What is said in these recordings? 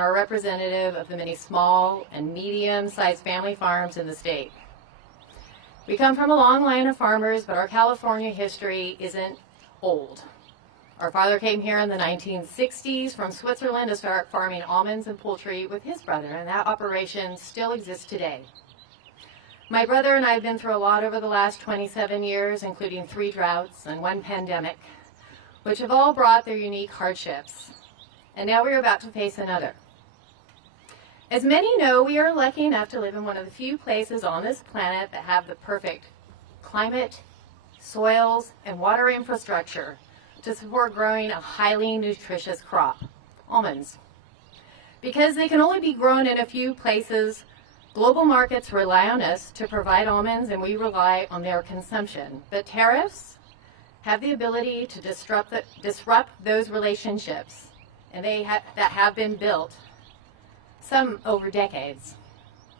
and are representative of the many small and medium-sized family farms in the state. We come from a long line of farmers, but our California history isn't old. Our father came here in the 1960s from Switzerland to start farming almonds and poultry with his brother, and that operation still exists today. My brother and I have been through a lot over the last 27 years, including 3 droughts and 1 pandemic, which have all brought their unique hardships. And now we're about to face another. As many know, we are lucky enough to live in one of the few places on this planet that have the perfect climate, soils, and water infrastructure to support growing a highly nutritious crop, almonds. Because they can only be grown in a few places, global markets rely on us to provide almonds, and we rely on their consumption. But tariffs have the ability to disrupt those relationships, and that have been built, some over decades.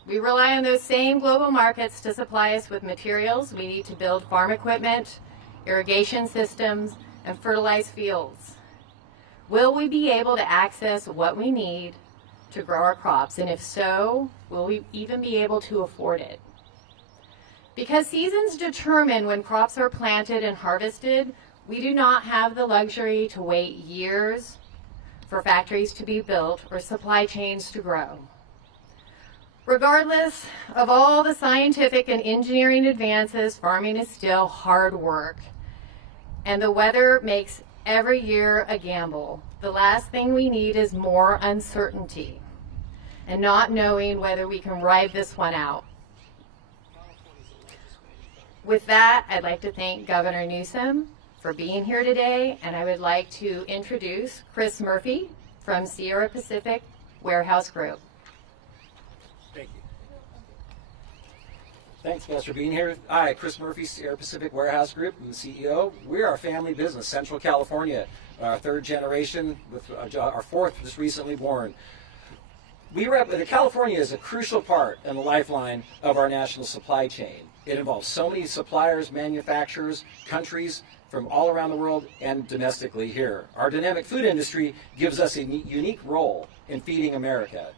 We rely on those same global markets to supply us with materials we need to build farm equipment, irrigation systems, and fertilize fields. Will we be able to access what we need to grow our crops? And if so, will we even be able to afford it? Because seasons determine when crops are planted and harvested, we do not have the luxury to wait years for factories to be built or supply chains to grow. Regardless of all the scientific and engineering advances, farming is still hard work. And the weather makes every year a gamble. The last thing we need is more uncertainty and not knowing whether we can ride this one out. With that, I'd like to thank Governor Newsom for being here today, and I would like to introduce Chris Murphy from Sierra Pacific Warehouse Group. Thank you. Thanks, guys, for being here. Hi, Chris Murphy, Sierra Pacific Warehouse Group. I'm the CEO. We're a family business, Central California, our 3rd generation, with our 4th just recently born. California is a crucial part and the lifeline of our national supply chain. It involves so many suppliers, manufacturers, countries from all around the world and domestically here. Our dynamic food industry gives us a unique role in feeding America.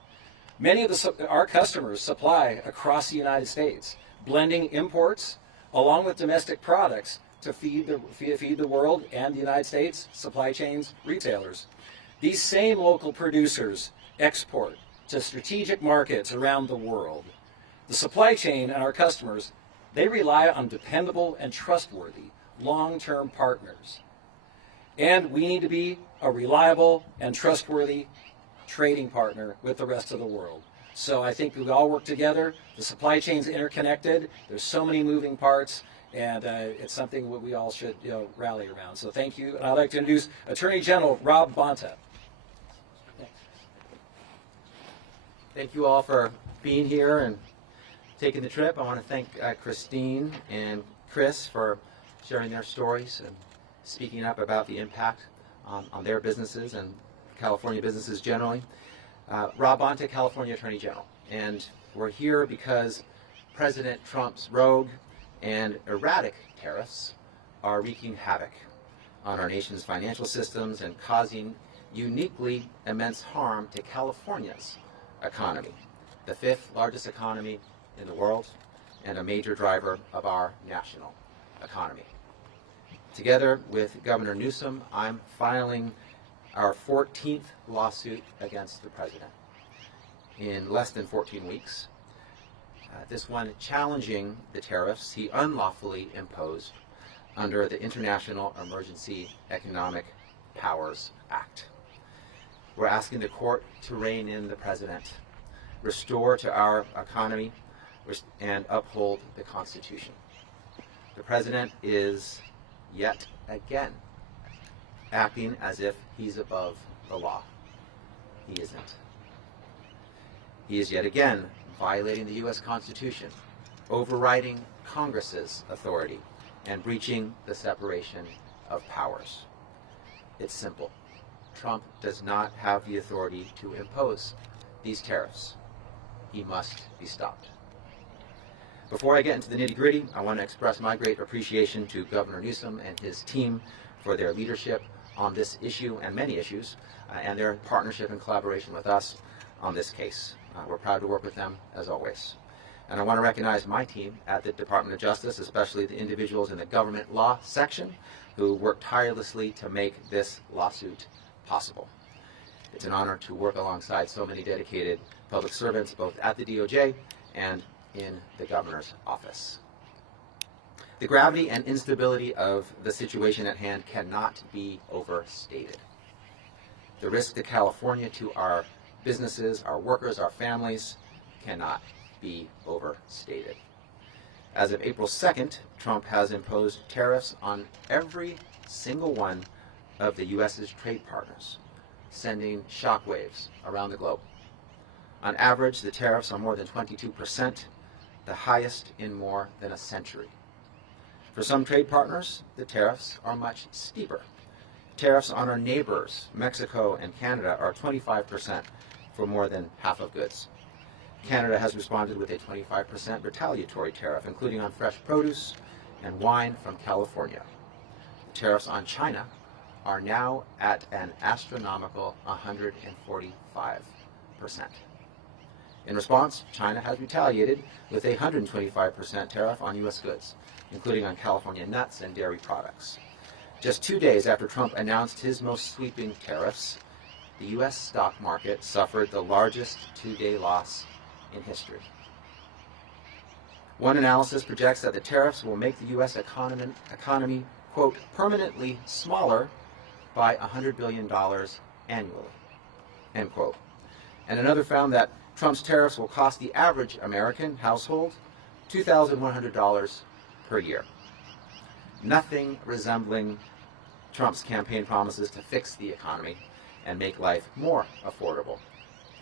Many of our customers supply across the United States, blending imports along with domestic products to feed the world and the United States, supply chains, retailers. These same local producers export to strategic markets around the world. The supply chain and our customers, they rely on dependable and trustworthy long-term partners. And we need to be a reliable and trustworthy trading partner with the rest of the world. So I think we all work together. The supply chain's interconnected. There's so many moving parts, and it's something that we all should rally around. So thank you. And I'd like to introduce Attorney General Rob Bonta. Thank you all for being here and taking the trip. I want to thank Christine and Chris for sharing their stories and speaking up about the impact on their businesses and California businesses generally. Rob Bonta, California Attorney General. And we're here because President Trump's rogue and erratic tariffs are wreaking havoc on our nation's financial systems and causing uniquely immense harm to California's economy, the 5th largest economy in the world and a major driver of our national economy. Together with Governor Newsom, I'm filing our 14th lawsuit against the president in less than 14 weeks. This one challenging the tariffs he unlawfully imposed under the International Emergency Economic Powers Act. We're asking the court to rein in the president, restore to our economy, and uphold the Constitution. The president is yet again acting as if he's above the law. He isn't. He is yet again violating the U.S. Constitution, overriding Congress's authority, and breaching the separation of powers. It's simple. Trump does not have the authority to impose these tariffs. He must be stopped. Before I get into the nitty-gritty, I want to express my great appreciation to Governor Newsom and his team for their leadership on this issue and many issues, and their partnership and collaboration with us on this case. We're proud to work with them, as always. And I want to recognize my team at the Department of Justice, especially the individuals in the government law section who worked tirelessly to make this lawsuit possible. It's an honor to work alongside so many dedicated public servants, both at the DOJ and in the governor's office. The gravity and instability of the situation at hand cannot be overstated. The risk to California, to our businesses, our workers, our families, cannot be overstated. As of April 2nd, Trump has imposed tariffs on every single one of the U.S.'s trade partners, sending shockwaves around the globe. On average, the tariffs are more than 22%, the highest in more than a century. For some trade partners, the tariffs are much steeper. Tariffs on our neighbors, Mexico and Canada, are 25% for more than half of goods. Canada has responded with a 25% retaliatory tariff, including on fresh produce and wine from California. Tariffs on China are now at an astronomical 145%. In response, China has retaliated with a 125% tariff on U.S. goods, including on California nuts and dairy products. Just 2 days after Trump announced his most sweeping tariffs, the U.S. stock market suffered the largest two-day loss in history. One analysis projects that the tariffs will make the U.S. economy, quote, permanently smaller by $100 billion annually, end quote. And another found that Trump's tariffs will cost the average American household $2,100 per year. Nothing resembling Trump's campaign promises to fix the economy and make life more affordable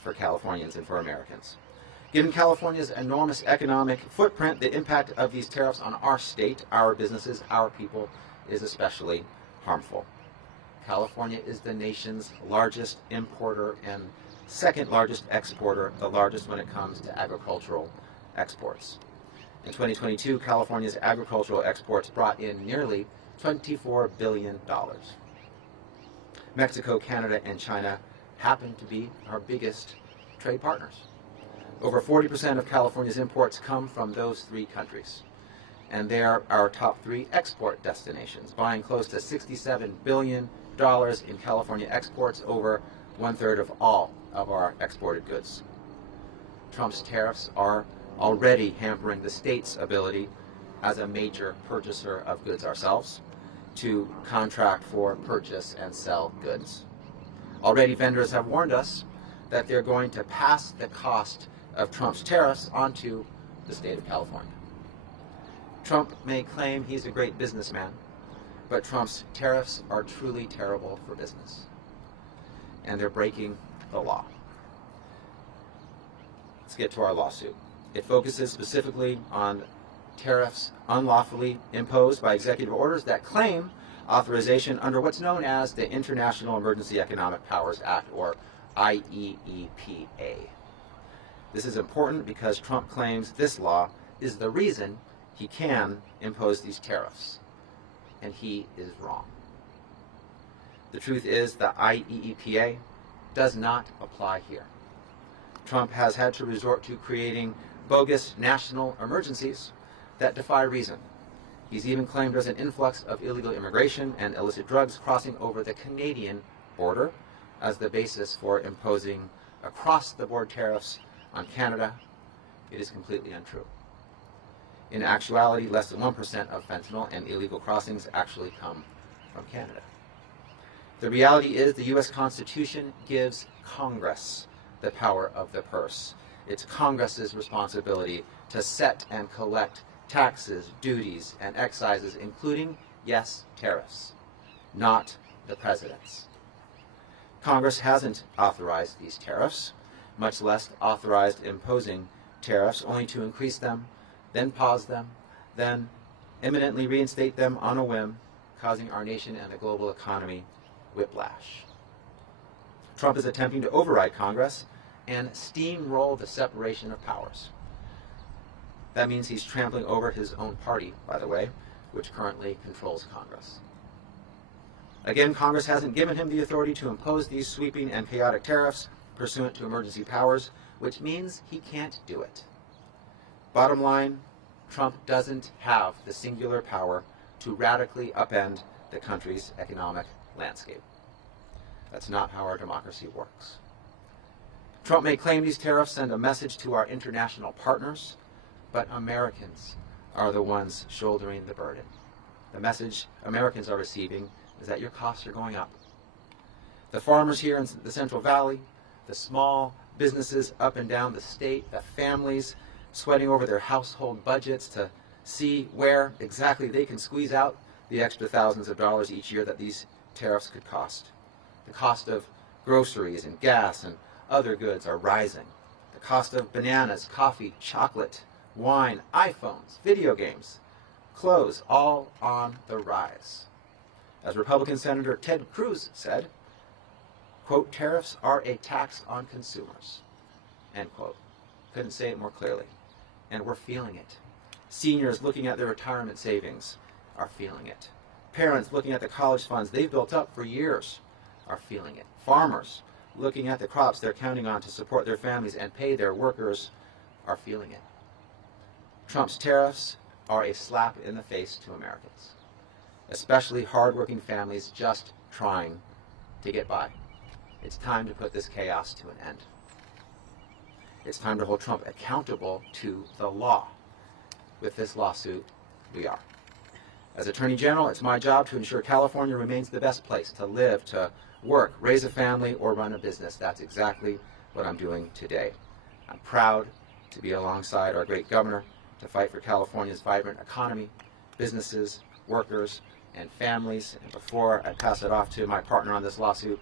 for Californians and for Americans. Given California's enormous economic footprint, the impact of these tariffs on our state, our businesses, our people is especially harmful. California is the nation's largest importer and second largest exporter, the largest when it comes to agricultural exports. In 2022, California's agricultural exports brought in nearly $24 billion. Mexico, Canada, and China happen to be our biggest trade partners. Over 40% of California's imports come from those three countries, and they are our top three export destinations, buying close to $67 billion in California exports, over one-third of all of our exported goods. Trump's tariffs are already hampering the state's ability, as a major purchaser of goods ourselves, to contract for purchase and sell goods. Already vendors have warned us that they're going to pass the cost of Trump's tariffs onto the state of California. Trump may claim he's a great businessman, but Trump's tariffs are truly terrible for business, and they're breaking the law. Let's get to our lawsuit. It focuses specifically on tariffs unlawfully imposed by executive orders that claim authorization under what's known as the International Emergency Economic Powers Act, or IEEPA. This is important because Trump claims this law is the reason he can impose these tariffs, and he is wrong. The truth is the IEEPA does not apply here. Trump has had to resort to creating bogus national emergencies that defy reason. He's even claimed there's an influx of illegal immigration and illicit drugs crossing over the Canadian border as the basis for imposing across-the-board tariffs on Canada. It is completely untrue. In actuality, less than 1% of fentanyl and illegal crossings actually come from Canada. The reality is the U.S. Constitution gives Congress the power of the purse. It's Congress's responsibility to set and collect taxes, duties, and excises, including, yes, tariffs, not the president's. Congress hasn't authorized these tariffs, much less authorized imposing tariffs, only to increase them, then pause them, then imminently reinstate them on a whim, causing our nation and the global economy whiplash. Trump is attempting to override Congress and steamroll the separation of powers. That means he's trampling over his own party, by the way, which currently controls Congress. Again, Congress hasn't given him the authority to impose these sweeping and chaotic tariffs pursuant to emergency powers, which means he can't do it. Bottom line, Trump doesn't have the singular power to radically upend the country's economic landscape. That's not how our democracy works. Trump may claim these tariffs send a message to our international partners, but Americans are the ones shouldering the burden. The message Americans are receiving is that your costs are going up. The farmers here in the Central Valley, the small businesses up and down the state, the families sweating over their household budgets to see where exactly they can squeeze out the extra thousands of dollars each year that these tariffs could cost. The cost of groceries and gas and other goods are rising. The cost of bananas, coffee, chocolate, wine, iPhones, video games, clothes, all on the rise. As Republican Senator Ted Cruz said, quote, tariffs are a tax on consumers, end quote. Couldn't say it more clearly. And we're feeling it. Seniors looking at their retirement savings are feeling it. Parents looking at the college funds they've built up for years are feeling it. Farmers looking at the crops they're counting on to support their families and pay their workers are feeling it. Trump's tariffs are a slap in the face to Americans, especially hardworking families just trying to get by. It's time to put this chaos to an end. It's time to hold Trump accountable to the law. With this lawsuit, we are. As Attorney General, it's my job to ensure California remains the best place to live, to work, raise a family, or run a business. That's exactly what I'm doing today. I'm proud to be alongside our great governor to fight for California's vibrant economy, businesses, workers, and families. And before I pass it off to my partner on this lawsuit,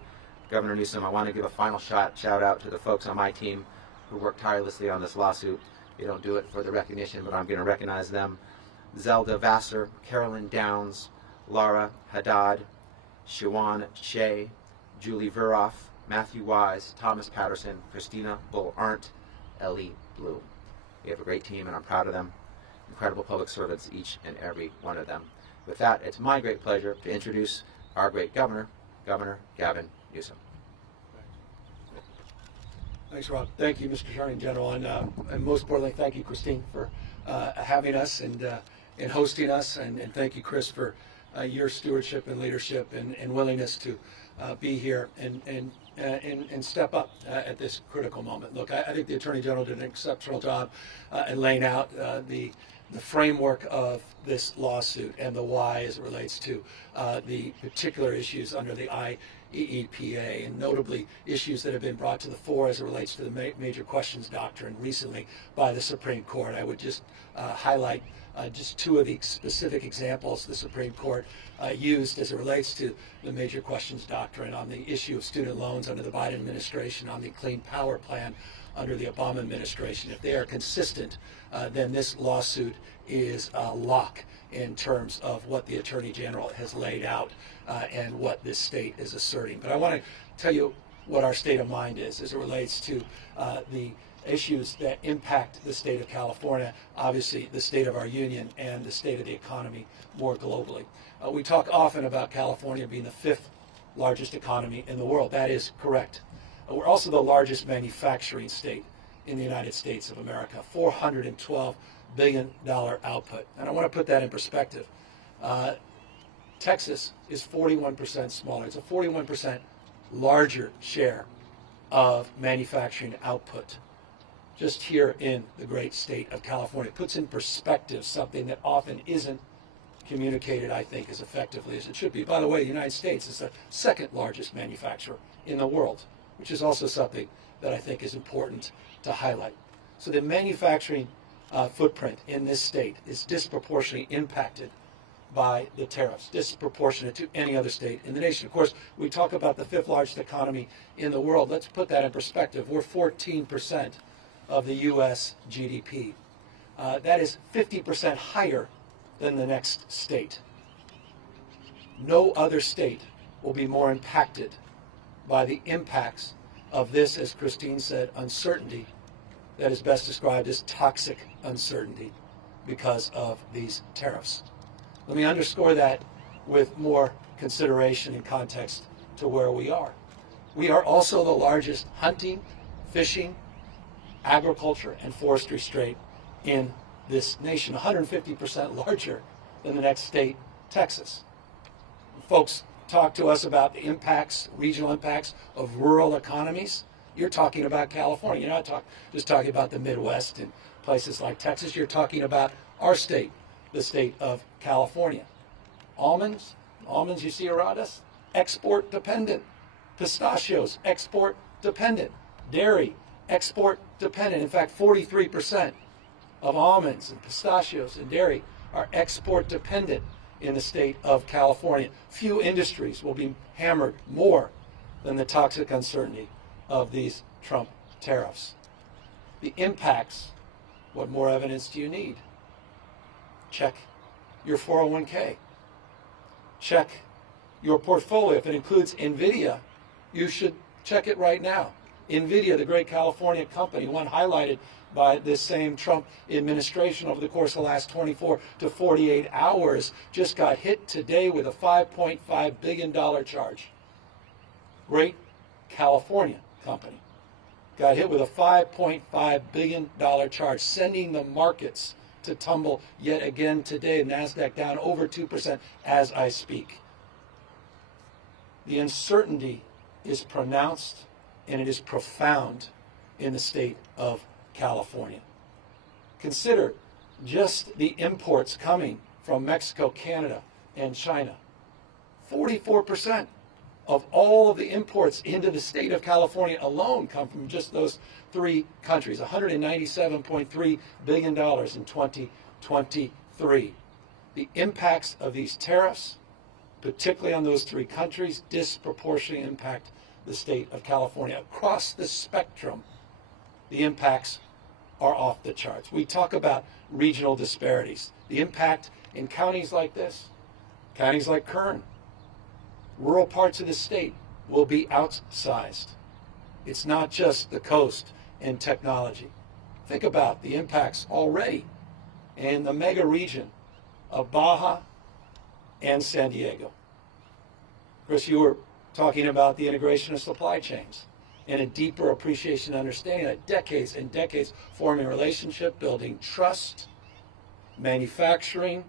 Governor Newsom, I want to give a final shout out to the folks on my team who worked tirelessly on this lawsuit. They don't do it for the recognition, but I'm going to recognize them. Zelda Vassar, Carolyn Downs, Laura Haddad, Shawan Shea, Julie Veroff, Matthew Wise, Thomas Patterson, Christina Bull-Arndt, Ellie Bloom. We have a great team, and I'm proud of them. Incredible public servants, each and every one of them. With that, it's my great pleasure to introduce our great governor, Governor Gavin Newsom. Thanks, Rob. Thank you, Mr. Attorney General, and most importantly, thank you, Christine, for having us and hosting us, and thank you, Chris, for your stewardship and leadership and willingness to be here and step up at this critical moment. Look, I think the Attorney General did an exceptional job in laying out the framework of this lawsuit and the why as it relates to the particular issues under the IEEPA, and notably issues that have been brought to the fore as it relates to the major questions doctrine recently by the Supreme Court. I would just highlight just two of the specific examples the Supreme Court used as it relates to the major questions doctrine on the issue of student loans under the Biden administration, on the Clean Power Plan under the Obama administration. If they are consistent, then this lawsuit is a lock in terms of what the Attorney General has laid out and what this state is asserting. But I want to tell you what our state of mind is as it relates to the issues that impact the state of California, obviously the state of our union, and the state of the economy more globally. We talk often about California being the fifth largest economy in the world. That is correct. We're also the largest manufacturing state in the United States of America, $412 billion output. And I want to put that in perspective. Texas is 41% smaller. It's a 41% larger share of manufacturing output just here in the great state of California. It puts in perspective something that often isn't communicated, I think, as effectively as it should be. By the way, the United States is the second largest manufacturer in the world, which is also something that I think is important to highlight. So the manufacturing footprint in this state is disproportionately impacted by the tariffs, disproportionate to any other state in the nation. Of course, we talk about the fifth largest economy in the world. Let's put that in perspective. We're 14% of the U.S. GDP. That is 50% higher than the next state. No other state will be more impacted by the impacts of this, as Christine said, uncertainty that is best described as toxic uncertainty because of these tariffs. Let me underscore that with more consideration and context to where we are. We are also the largest hunting, fishing, agriculture, and forestry state in this nation, 150% larger than the next state, Texas. Folks talk to us about the impacts, regional impacts of rural economies. You're talking about California. You're not just talking about the Midwest and places like Texas. You're talking about our state, the state of California. Almonds you see around us, export dependent. Pistachios, export dependent. Dairy, export dependent. In fact, 43% of almonds and pistachios and dairy are export dependent in the state of California. Few industries will be hammered more than the toxic uncertainty of these Trump tariffs. The impacts, what more evidence do you need? Check your 401k. Check your portfolio. If it includes NVIDIA, you should check it right now. NVIDIA, the great California company, one highlighted by this same Trump administration over the course of the last 24 to 48 hours, just got hit today with a $5.5 billion charge. Great California company got hit with a $5.5 billion charge, sending the markets to tumble yet again today. NASDAQ down over 2% as I speak. The uncertainty is pronounced and it is profound in the state of California. Consider just the imports coming from Mexico, Canada, and China. 44% of all of the imports into the state of California alone come from just those three countries, $197.3 billion in 2023. The impacts of these tariffs, particularly on those three countries, disproportionately impact the state of California. Across the spectrum, the impacts are off the charts. We talk about regional disparities. The impact in counties like this, counties like Kern, rural parts of the state will be outsized. It's not just the coast and technology. Think about the impacts already in the mega region of Baja and San Diego. Chris, you were talking about the integration of supply chains and a deeper appreciation and understanding that decades and decades forming a relationship, building trust, manufacturing,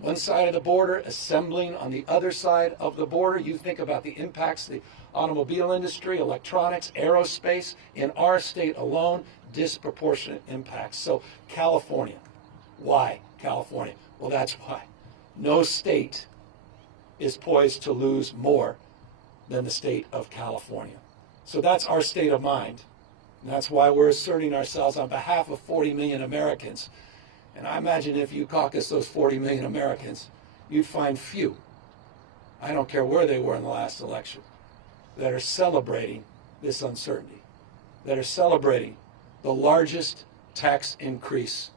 one side of the border, assembling on the other side of the border. You think about the impacts of the automobile industry, electronics, aerospace, in our state alone, disproportionate impacts. So California, why California? Well, that's why. No state is poised to lose more than the state of California. So that's our state of mind. And that's why we're asserting ourselves on behalf of 40 million Americans. And I imagine if you caucus those 40 million Americans, you'd find few, I don't care where they were in the last election, that are celebrating this uncertainty, that are celebrating the largest tax increase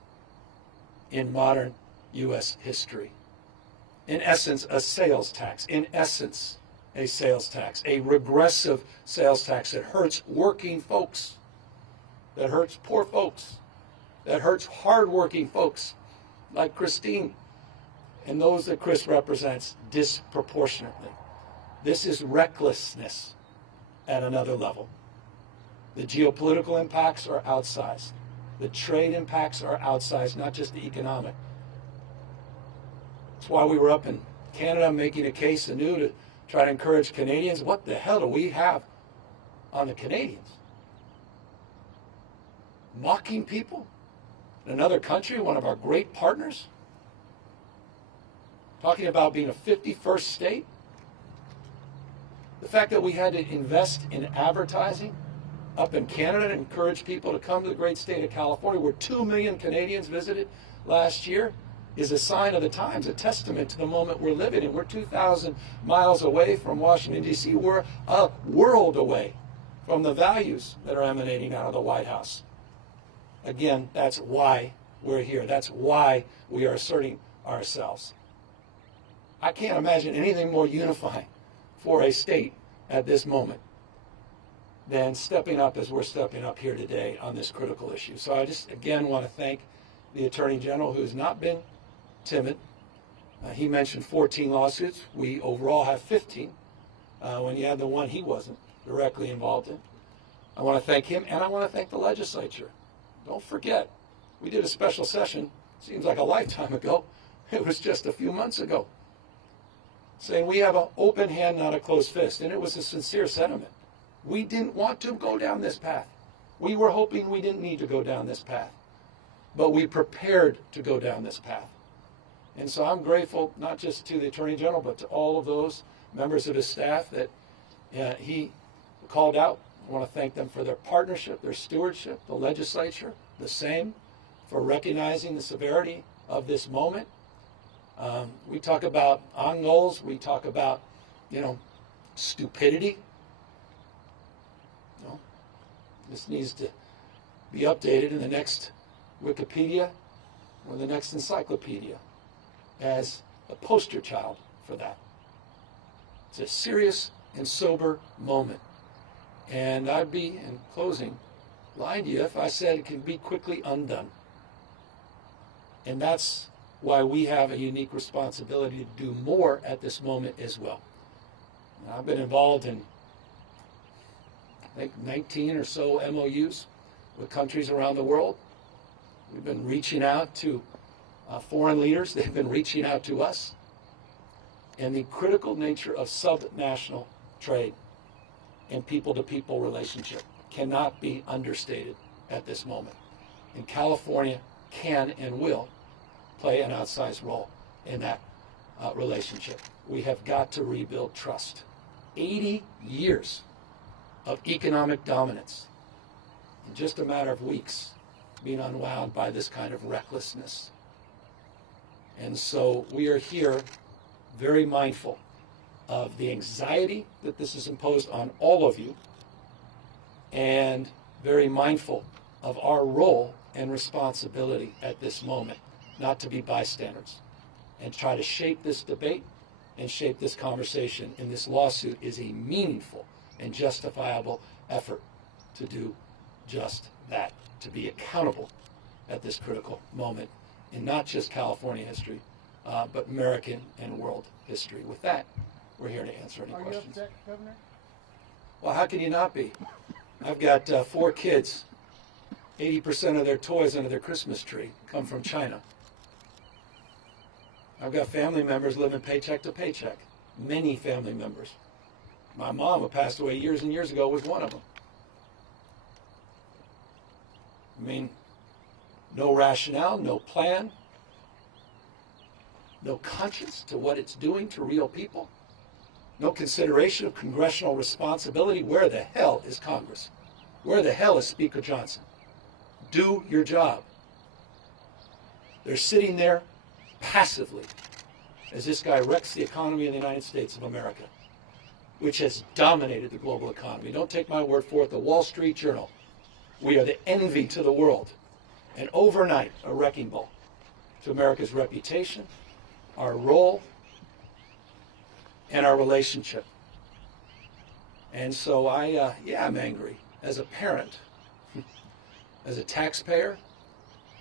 in modern U.S. history. In essence, a sales tax. In essence, a sales tax, a regressive sales tax that hurts working folks, that hurts poor folks, that hurts hardworking folks like Christine and those that Chris represents disproportionately. This is recklessness at another level. The geopolitical impacts are outsized. The trade impacts are outsized, not just the economic. That's why we were up in Canada making a case anew to try to encourage Canadians. What the hell do we have on the Canadians? Mocking people in another country, one of our great partners? Talking about being a 51st state? The fact that we had to invest in advertising up in Canada to encourage people to come to the great state of California, where 2 million Canadians visited last year, is a sign of the times, a testament to the moment we're living in. We're 2,000 miles away from Washington, D.C. We're a world away from the values that are emanating out of the White House. Again, that's why we're here. That's why we are asserting ourselves. I can't imagine anything more unifying for a state at this moment than stepping up as we're stepping up here today on this critical issue. So I just, again, want to thank the Attorney General, who has not been timid, He mentioned 14 lawsuits. We overall have 15. When you add the one he wasn't directly involved in. I want to thank him, and I want to thank the legislature. Don't forget, we did a special session, seems like a lifetime ago. It was just a few months ago, saying we have an open hand, not a closed fist. And it was a sincere sentiment. We didn't want to go down this path. We were hoping we didn't need to go down this path. But we prepared to go down this path. And so I'm grateful not just to the Attorney General, but to all of those members of his staff that he called out. I want to thank them for their partnership, their stewardship, the legislature, the same, for recognizing the severity of this moment. We talk about on goals, we talk about, stupidity. This needs to be updated in the next Wikipedia or the next encyclopedia as a poster child for that. It's a serious and sober moment. And I'd be, in closing, lying to you if I said it can be quickly undone. And that's why we have a unique responsibility to do more at this moment as well. And I've been involved in, I think, 19 or so MOUs with countries around the world. We've been reaching out to foreign leaders. They've been reaching out to us. And the critical nature of subnational trade and people-to-people relationship cannot be understated at this moment. And California can and will play an outsized role in that relationship. We have got to rebuild trust. 80 years of economic dominance in just a matter of weeks being unwound by this kind of recklessness. And so we are here very mindful of the anxiety that this has imposed on all of you, and very mindful of our role and responsibility at this moment, not to be bystanders, and try to shape this debate and shape this conversation. And this lawsuit is a meaningful and justifiable effort to do just that, to be accountable at this critical moment in not just California history, but American and world history. With that, we're here to answer any questions. Are you upset, Governor? Well, how can you not be? I've got 4 kids. 80% of their toys under their Christmas tree come from China. I've got family members living paycheck to paycheck. Many family members. My mom, who passed away years and years ago, was one of them. I mean, no rationale, no plan, no conscience to what it's doing to real people, no consideration of congressional responsibility. Where the hell is Congress? Where the hell is Speaker Johnson? Do your job. They're sitting there passively as this guy wrecks the economy in the United States of America, which has dominated the global economy. Don't take my word for it. The Wall Street Journal. We are the envy to the world. And overnight, a wrecking ball to America's reputation, our role, and our relationship. And so I'm angry as a parent, as a taxpayer,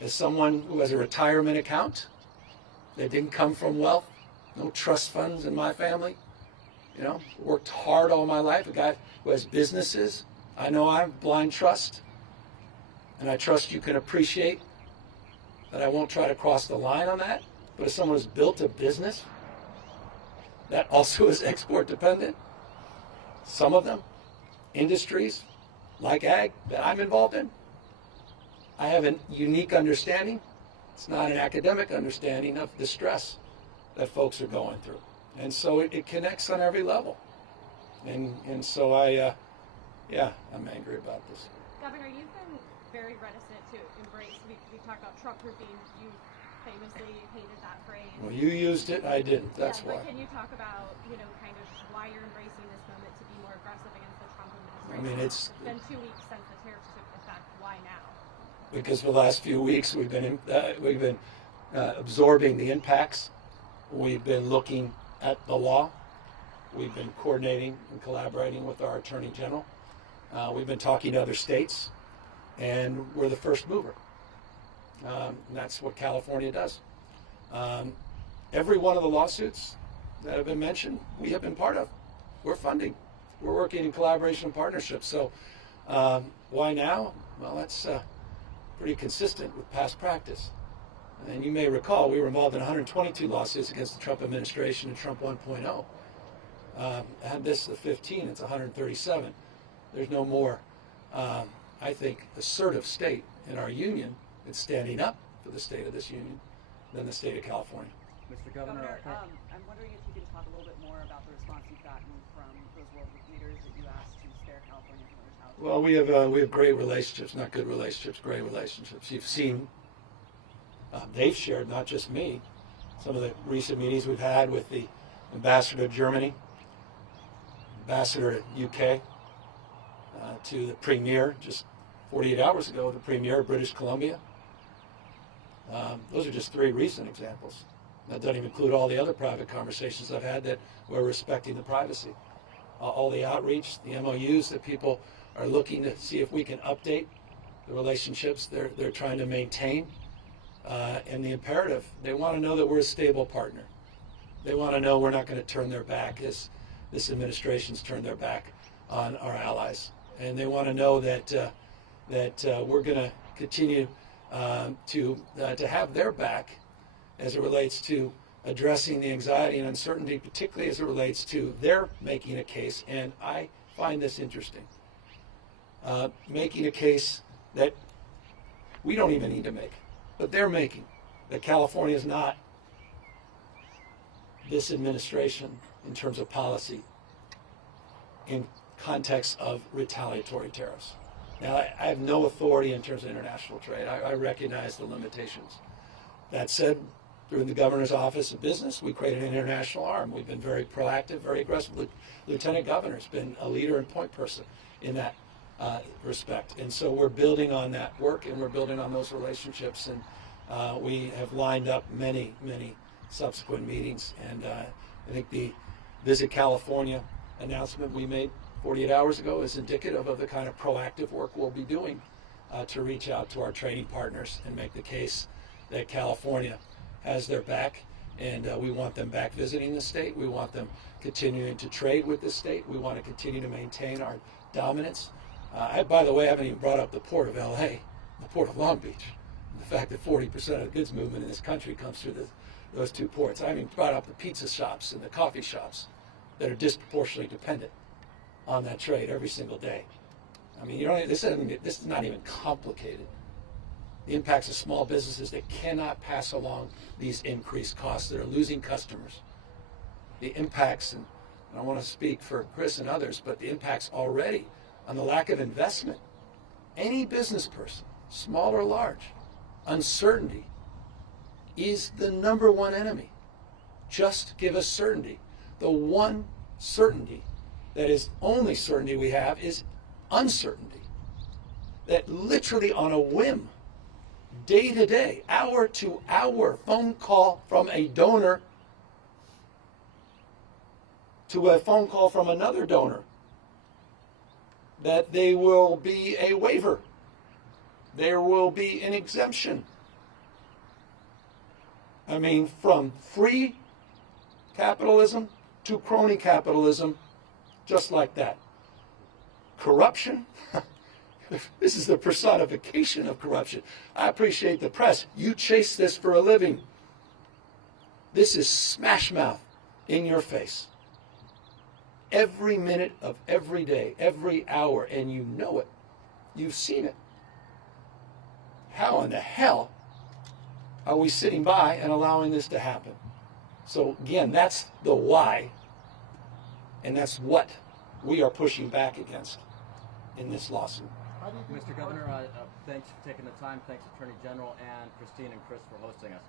as someone who has a retirement account that didn't come from wealth, no trust funds in my family. Worked hard all my life. A guy who has businesses. I know I have blind trust. And I trust you can appreciate that I won't try to cross the line on that. But as someone who's built a business that also is export dependent, some of them, industries like ag that I'm involved in, I have a unique understanding. It's not an academic understanding of the stress that folks are going through. And so it connects on every level. And so I'm angry about this. Governor, you've been very reticent to embrace, we talk about Trump-proofing, you famously hated that phrase. Well, you used it, I didn't, that's why. But can you talk about, kind of why you're embracing this moment to be more aggressive against the Trump administration? I mean, it's been 2 weeks since the tariffs took effect. Why now? Because for the last few weeks we've been absorbing the impacts. We've been looking at the law. We've been coordinating and collaborating with our Attorney General. We've been talking to other states, and we're the first mover. And that's what California does. every one of the lawsuits that have been mentioned, we have been part of. We're funding. We're working in collaboration and partnership. So why now? Well, that's pretty consistent with past practice. And you may recall we were involved in 122 lawsuits against the Trump administration and Trump 1.0. Had this the 15, it's 137. There's no more, I think, assertive state in our union that's standing up for the state of this union than the state of California. Mr. Governor, I'm wondering if you can talk a little bit more about the response you've gotten from those world leaders that you asked to spare California from their housing. Well, we have great relationships, not good relationships, great relationships. You've seen, they've shared, not just me, some of the recent meetings we've had with the ambassador to Germany, ambassador to UK, to the premier just 48 hours ago, the premier of British Columbia. Those are just 3 recent examples. That doesn't even include all the other private conversations I've had that we're respecting the privacy. All the outreach, the MOUs that people are looking to see if we can update the relationships they're trying to maintain. And the imperative, they want to know that we're a stable partner. They want to know we're not going to turn their back as this administration's turned their back on our allies. And they want to know that we're going to continue to have their back as it relates to addressing the anxiety and uncertainty, particularly as it relates to their making a case. And I find this interesting. Making a case that we don't even need to make, but they're making, that California is not this administration in terms of policy in context of retaliatory tariffs. Now, I have no authority in terms of international trade. I recognize the limitations. That said, through the governor's office of business, we created an international arm. We've been very proactive, very aggressive. Lieutenant governor's been a leader and point person in that respect. And so we're building on that work, and we're building on those relationships. And we have lined up many, many subsequent meetings. And I think the Visit California announcement we made 48 hours ago is indicative of the kind of proactive work we'll be doing to reach out to our trading partners and make the case that California has their back, and we want them back visiting the state. We want them continuing to trade with the state. We want to continue to maintain our dominance. By the way, I haven't even brought up the port of LA, the port of Long Beach, and the fact that 40% of the goods movement in this country comes through those 2 ports. I haven't even brought up the pizza shops and the coffee shops that are disproportionately dependent on that trade every single day. I mean, this is not even complicated. The impacts of small businesses that cannot pass along these increased costs, that are losing customers. The impacts, and I want to speak for Chris and others, but the impacts already on the lack of investment. Any business person, small or large, uncertainty is the number one enemy. Just give us certainty. The one certainty that is only certainty we have is uncertainty. That literally on a whim, day to day, hour to hour, phone call from a donor to a phone call from another donor, that there will be a waiver, there will be an exemption. I mean, from free capitalism to crony capitalism, just like that. Corruption, this is the personification of corruption. I appreciate the press. You chase this for a living. This is smash mouth in your face. Every minute of every day, every hour, and you know it. You've seen it. How in the hell are we sitting by and allowing this to happen? So again, that's the why, and that's what we are pushing back against in this lawsuit. Mr. Governor, thanks for taking the time. Thanks, Attorney General and Christine and Chris for hosting us.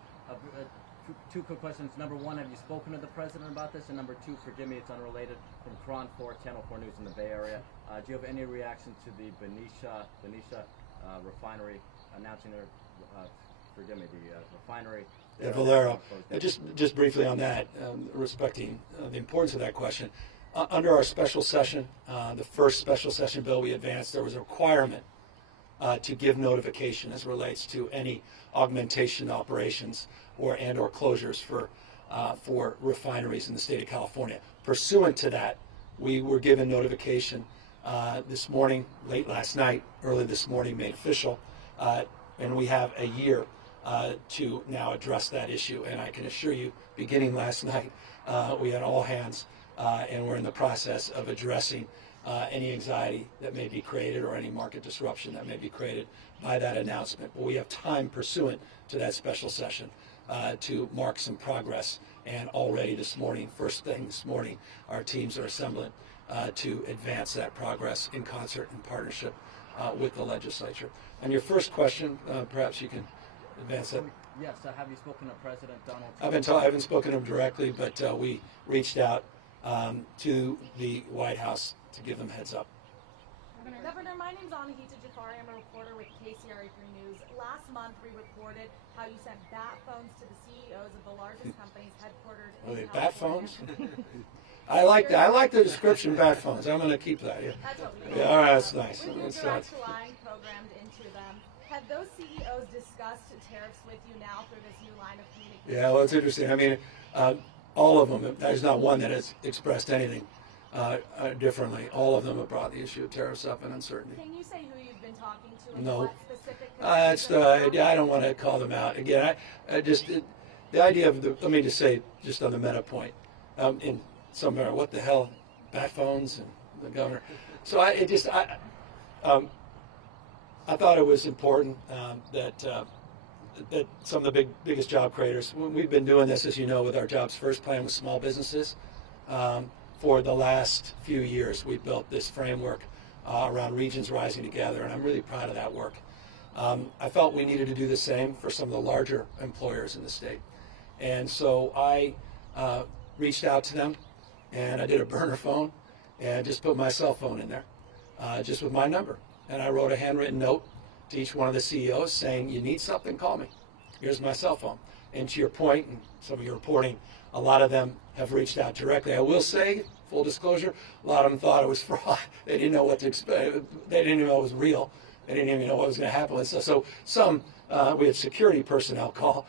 2 quick questions. Number 1, have you spoken to the president about this? And number 2, forgive me, it's unrelated, from Cron 4, Channel 4 News in the Bay Area. Do you have any reaction to the Benicia refinery announcing their, the refinery? Valero. Just briefly on that, respecting the importance of that question. Under our special session, the first special session bill we advanced, there was a requirement to give notification as it relates to any augmentation operations or closures for for refineries in the state of California. Pursuant to that, we were given notification this morning, late last night, early this morning, made official, and we have a year to now address that issue. And I can assure you, beginning last night, we had all hands, and we're in the process of addressing any anxiety that may be created or any market disruption that may be created by that announcement. But we have time pursuant to that special session to mark some progress. And already this morning, first thing this morning, our teams are assembling to advance that progress in concert and partnership with the legislature. And your first question, perhaps you can advance that. Yes, have you spoken to President Donald Trump? I haven't spoken to him directly, but we reached out to the White House to give them heads up. Governor, my name's Anahita Jafari. I'm a reporter with KCRA 3 News. Last month, we reported how you sent bat phones to the CEOs of the largest companies headquartered in California. Bat phones? I like that. I like the description, bat phones. I'm going to keep that. Yeah. That's what we Yeah, all right, that's nice. With your That's direct line programmed into them, have those CEOs discussed tariffs with you now through this new line of communication? Yeah, well, it's interesting. I mean, all of them, there's not one that has expressed anything differently. All of them have brought the issue of tariffs up and uncertainty. Can you say who you've been talking to and No. what specific concerns I don't want to call them out. Again, the idea of let me just say, just on the meta point, in some area, what the hell, bat phones and the governor. So I thought it was important that some of the biggest job creators, we've been doing this, as you know, with our Jobs First plan with small businesses. For the last few years, we built this framework around regions rising together, and I'm really proud of that work. I felt we needed to do the same for some of the larger employers in the state. And so I reached out to them, and I did a burner phone, and just put my cell phone in there, just with my number. And I wrote a handwritten note to each one of the CEOs saying, you need something, call me. Here's my cell phone. And to your point, and some of your reporting, a lot of them have reached out directly. I will say, full disclosure, a lot of them thought it was fraud. They didn't know what to expect. They didn't even know it was real. They didn't even know what was going to happen. So some, we had security personnel call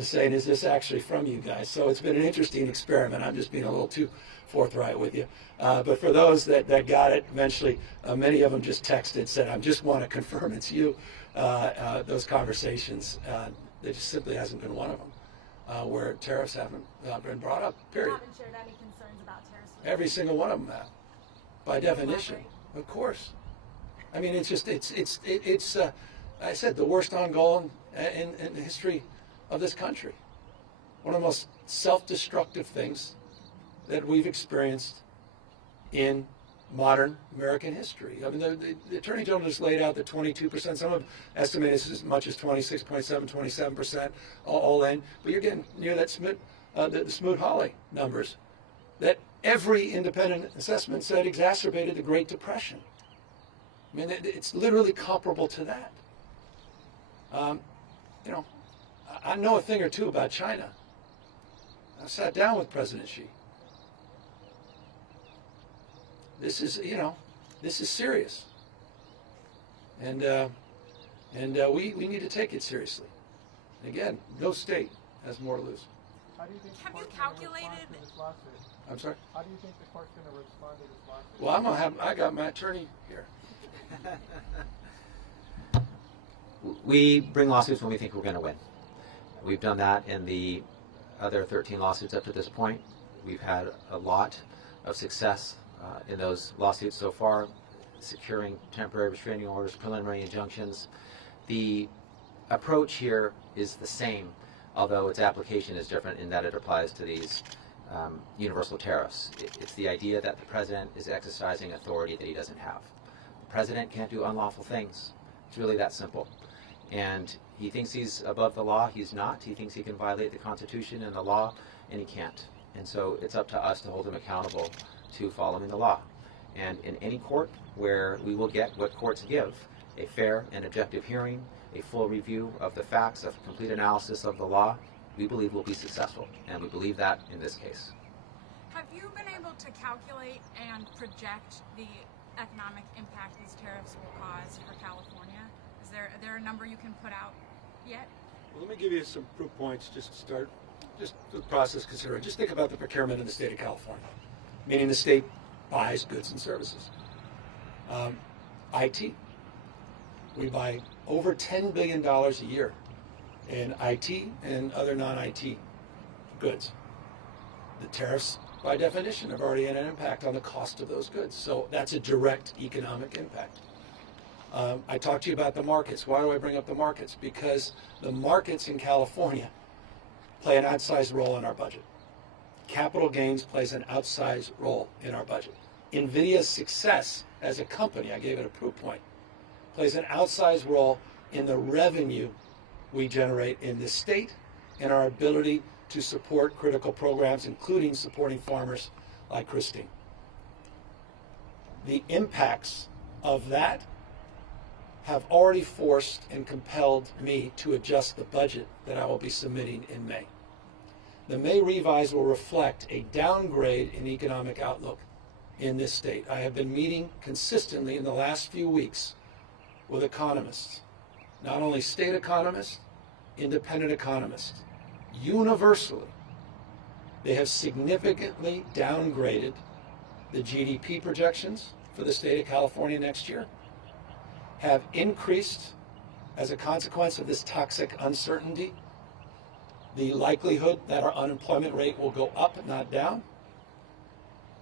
saying, is this actually from you guys? So it's been an interesting experiment. I'm just being a little too forthright with you. But for those that got it, eventually, many of them just texted, said, I just want to confirm it's you. Those conversations, there just simply hasn't been one of them where tariffs haven't been brought up, period. You haven't shared any concerns about tariffs with Every single one of them have, by definition, of course. I mean, it's just, it's I said, the worst ongoing in the history of this country. One of the most self-destructive things that we've experienced in modern American history. I mean, the Attorney General just laid out that 22%, some have estimated as much as 26.7, 27% all in, but you're getting near that the Smoot-Hawley numbers that every independent assessment said exacerbated the Great Depression. I mean, it's literally comparable to that. I know a thing or two about China. I sat down with President Xi. This is, this is serious, and we need to take it seriously. Again, no state has more to lose. How do you think Have you calculated? this lawsuit? I'm sorry. How do you think the court's going to respond to this lawsuit? Well, I got my attorney here. We bring lawsuits when we think we're going to win. We've done that in the other 13 lawsuits up to this point. We've had a lot of success in those lawsuits so far, securing temporary restraining orders, preliminary injunctions. The approach here is the same, although its application is different in that it applies to these universal tariffs. It's the idea that the president is exercising authority that he doesn't have. The president can't do unlawful things. It's really that simple. And he thinks he's above the law. He's not. He thinks he can violate the Constitution and the law, and he can't. And so it's up to us to hold him accountable to following the law. And in any court where we will get what courts give, a fair and objective hearing, a full review of the facts, a complete analysis of the law, we believe we'll be successful. And we believe that in this case. Have you been able to calculate and project the economic impact these tariffs will cause for California? Is there a number you can put out yet? Well, let me give you some proof points just to start. just the process considered, just think about the procurement in the state of California, meaning the state buys goods and services. IT. We buy over $10 billion a year in IT and other non-IT goods. The tariffs, by definition, have already had an impact on the cost of those goods. So that's a direct economic impact. I talked to you about the markets. Why do I bring up the markets? Because the markets in California play an outsized role in our budget. Capital gains plays an outsized role in our budget. NVIDIA's success as a company, I gave it a proof point, plays an outsized role in the revenue we generate in this state and our ability to support critical programs, including supporting farmers like Christine. The impacts of that have already forced and compelled me to adjust the budget that I will be submitting in May. The May revise will reflect a downgrade in economic outlook in this state. I have been meeting consistently in the last few weeks with economists, not only state economists, independent economists. Universally, they have significantly downgraded the GDP projections for the state of California next year, have increased, as a consequence of this toxic uncertainty, the likelihood that our unemployment rate will go up, not down,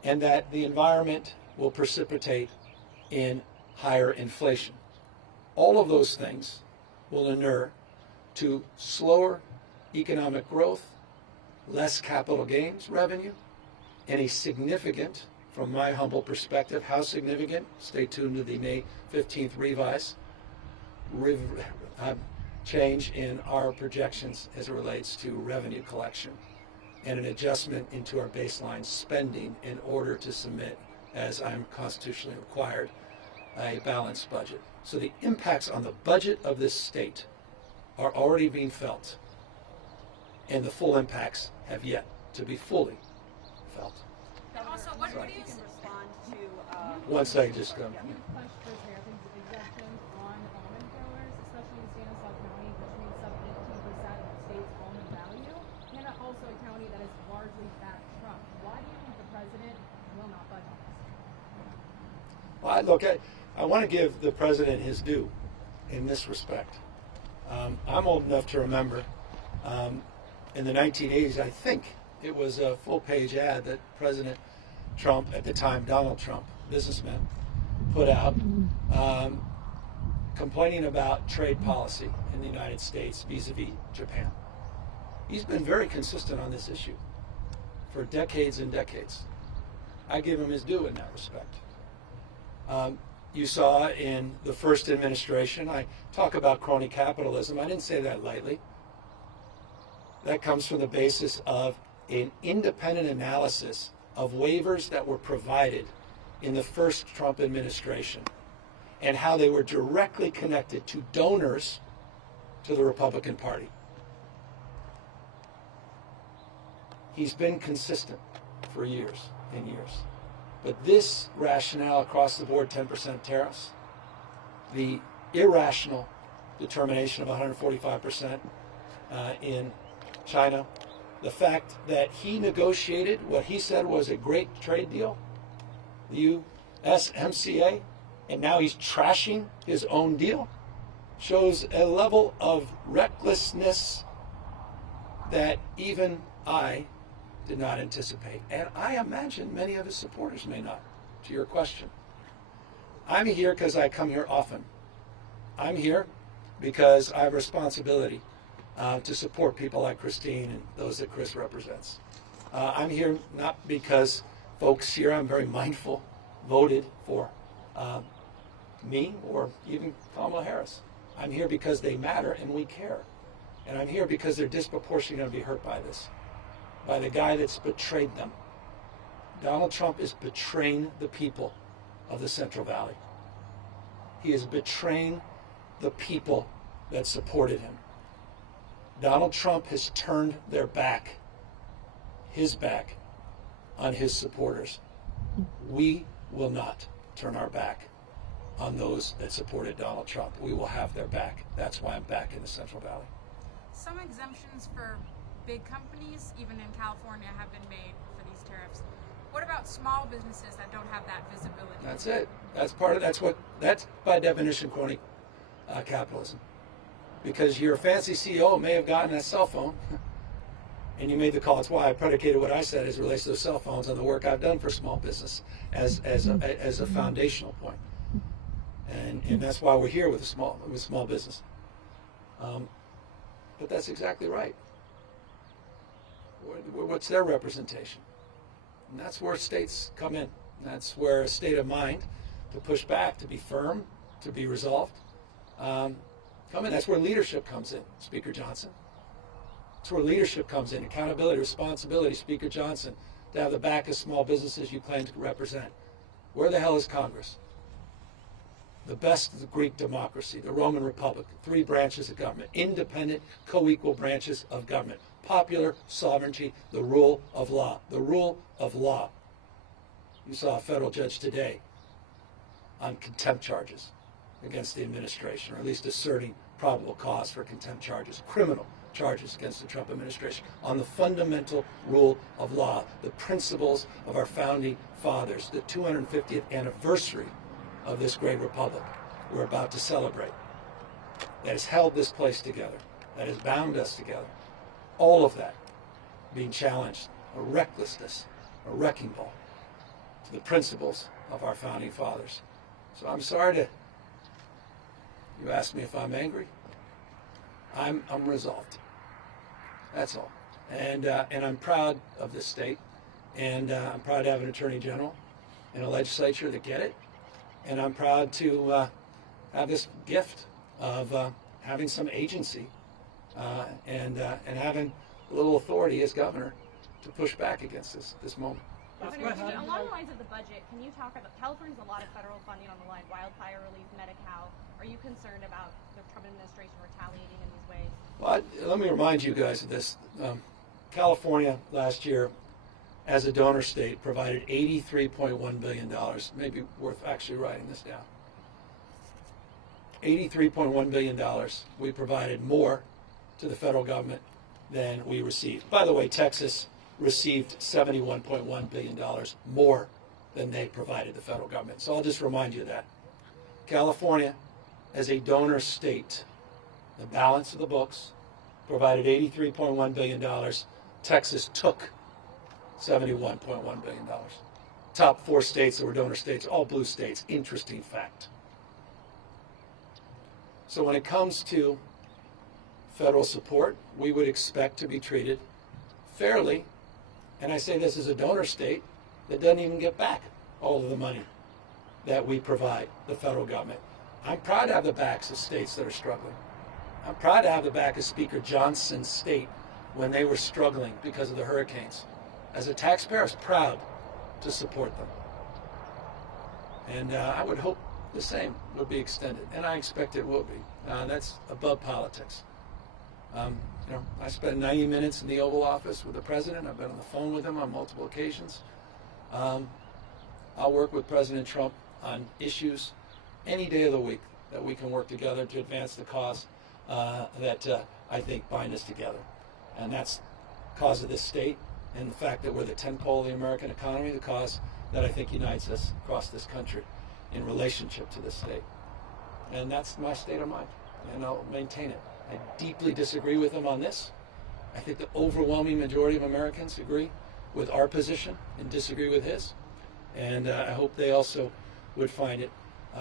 and that the environment will precipitate in higher inflation. All of those things will inure to slower economic growth, less capital gains revenue, and a significant, from my humble perspective, how significant? Stay tuned to the May 15th revise, change in our projections as it relates to revenue collection and an adjustment into our baseline spending in order to submit, as I'm constitutionally required, a balanced budget. So the impacts on the budget of this state are already being felt, and the full impacts have yet to be fully felt. And also, what do you can respond to One second, just go. Push for tariff exemptions on almond growers, especially in Suffolk County, which makes up 15% of the state's almond value, and also a county that is largely backed Trump. Why do you think the president will not budge on this? Well, look, I want to give the president his due in this respect. I'm old enough to remember in the 1980s, I think it was a full-page ad that President Trump, at the time Donald Trump, businessman, put out complaining about trade policy in the United States vis-a-vis Japan. He's been very consistent on this issue for decades and decades. I give him his due in that respect. You saw in the first administration, I talk about crony capitalism. I didn't say that lightly. That comes from the basis of an independent analysis of waivers that were provided in the first Trump administration and how they were directly connected to donors to the Republican Party. He's been consistent for years and years. But this rationale across the board, 10% tariffs, the irrational determination of 145% in China, the fact that he negotiated what he said was a great trade deal, the USMCA, and now he's trashing his own deal, shows a level of recklessness that even I did not anticipate. And I imagine many of his supporters may not, to your question. I'm here because I come here often. I'm here because I have a responsibility to support people like Christine and those that Chris represents. I'm here not because folks here, I'm very mindful, voted for me or even Kamala Harris. I'm here because they matter and we care. And I'm here because they're disproportionately going to be hurt by this, by the guy that's betrayed them. Donald Trump is betraying the people of the Central Valley. He is betraying the people that supported him. Donald Trump has turned their back, his back, on his supporters. We will not turn our back on those that supported Donald Trump. We will have their back. That's why I'm back in the Central Valley. some exemptions for big companies, even in California, have been made for these tariffs. What about small businesses that don't have that visibility? That's it. That's by definition crony capitalism. Because your fancy CEO may have gotten a cell phone, and you made the call. That's why I predicated what I said as it relates to those cell phones on the work I've done for small business as a foundational point. And that's why we're here with small business. But that's exactly right. What's their representation? And that's where states come in. That's where a state of mind to push back, to be firm, to be resolved, come in. That's where leadership comes in, Speaker Johnson. That's where leadership comes in, accountability, responsibility, Speaker Johnson, to have the back of small businesses you claim to represent. Where the hell is Congress? The best of the Greek democracy, the Roman Republic, 3 branches of government, independent, co-equal branches of government, popular sovereignty, the rule of law. The rule of law. You saw a federal judge today on contempt charges against the administration, or at least asserting probable cause for contempt charges, criminal charges against the Trump administration, on the fundamental rule of law, the principles of our founding fathers, the 250th anniversary of this great republic we're about to celebrate, that has held this place together, that has bound us together. All of that being challenged, a recklessness, a wrecking ball to the principles of our founding fathers. So I'm sorry to, you asked me if I'm angry. I'm resolved. That's all. And I'm proud of this state, and I'm proud to have an attorney general and a legislature that get it. And I'm proud to have this gift of having some agency and having a little authority as governor to push back against this moment. Governor, along the lines of the budget, can you talk about, California's a lot of federal funding on the line, wildfire relief, Medi-Cal. Are you concerned about the Trump administration retaliating in these ways? Well, let me remind you guys of this. California last year, as a donor state, provided $83.1 billion. Maybe worth actually writing this down. $83.1 billion. We provided more to the federal government than we received. By the way, Texas received $71.1 billion more than they provided the federal government. So I'll just remind you of that. California, as a donor state, the balance of the books, provided $83.1 billion. Texas took $71.1 billion. Top 4 states that were donor states, all blue states. Interesting fact. So when it comes to federal support, we would expect to be treated fairly. And I say this as a donor state that doesn't even get back all of the money that we provide the federal government. I'm proud to have the backs of states that are struggling. I'm proud to have the back of Speaker Johnson's state when they were struggling because of the hurricanes. As a taxpayer, I was proud to support them. And I would hope the same would be extended, and I expect it will be. That's above politics. I spent 90 minutes in the Oval Office with the president. I've been on the phone with him on multiple occasions. I'll work with President Trump on issues any day of the week that we can work together to advance the cause that I think bind us together. And that's the cause of this state and the fact that we're the 10th pole of the American economy, the cause that I think unites us across this country in relationship to this state. And that's my state of mind, and I'll maintain it. I deeply disagree with him on this. I think the overwhelming majority of Americans agree with our position and disagree with his. And I hope they also would find it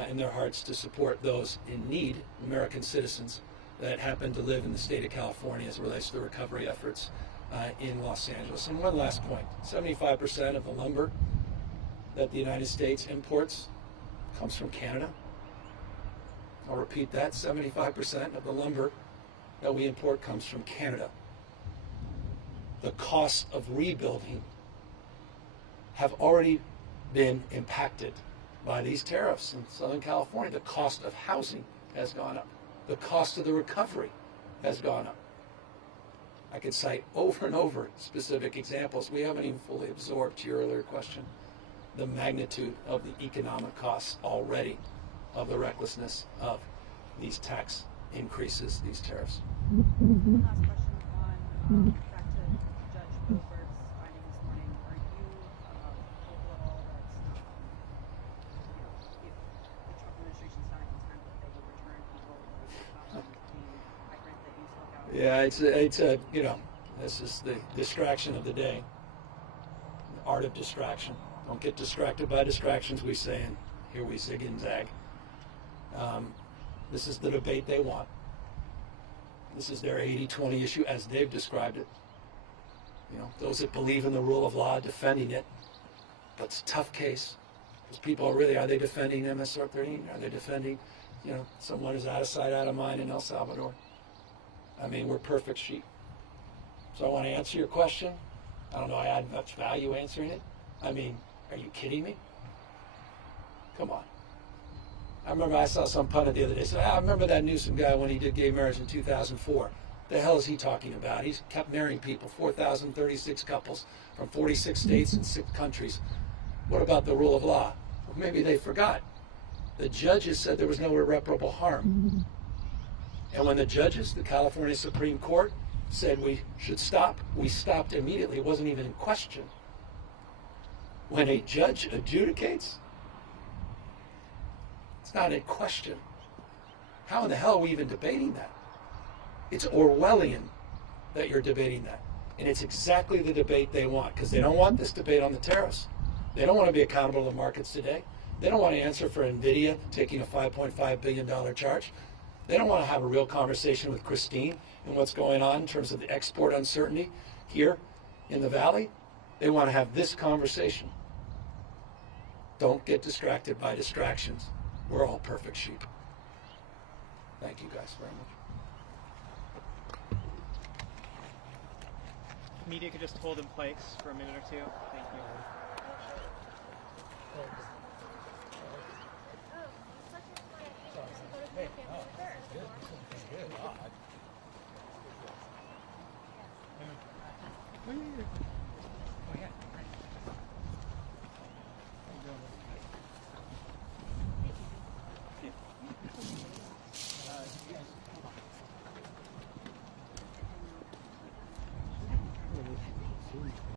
in their hearts to support those in need, American citizens that happen to live in the state of California as it relates to the recovery efforts in Los Angeles. And one last point, 75% of the lumber that the United States imports comes from Canada. I'll repeat that, 75% of the lumber that we import comes from Canada. The cost of rebuilding have already been impacted by these tariffs in Southern California. The cost of housing has gone up. The cost of the recovery has gone up. I could cite over and over specific examples. We haven't even fully absorbed, to your earlier question, the magnitude of the economic costs already of the recklessness of these tax increases, these tariffs. Last question on back to Yeah, it's a this is the distraction of the day. The art of distraction. Don't get distracted by distractions, we say, and here we zig and zag. This is the debate they want. This is their 80-20 issue as they've described it. Those that believe in the rule of law defending it, but it's a tough case. Because people are they defending MSR 13? Are they defending, someone who's out of sight, out of mind in El Salvador? I mean, we're perfect sheep. So I want to answer your question. I don't know I add much value answering it. I mean, are you kidding me? Come on. I remember I saw some pundit the other day say, I remember that Newsom guy when he did gay marriage in 2004. The hell is he talking about? He's kept marrying people, 4,036 couples from 46 states and 6 countries. What about the rule of law? Well, maybe they forgot. The judges said there was no irreparable harm. And when the judges, the California Supreme Court, said we should stop, we stopped immediately. It wasn't even in question. When a judge adjudicates, it's not in question. How in the hell are we even debating that? It's Orwellian that you're debating that. And it's exactly the debate they want, because they don't want this debate on the tariffs. They don't want to be accountable to the markets today. They don't want to answer for NVIDIA taking a $5.5 billion charge. They don't want to have a real conversation with Christine and what's going on in terms of the export uncertainty here in the Valley. They want to have this conversation. Don't get distracted by distractions. We're all perfect sheep. Thank you guys very much. Media could just hold in place for a minute or two. Thank you. Good.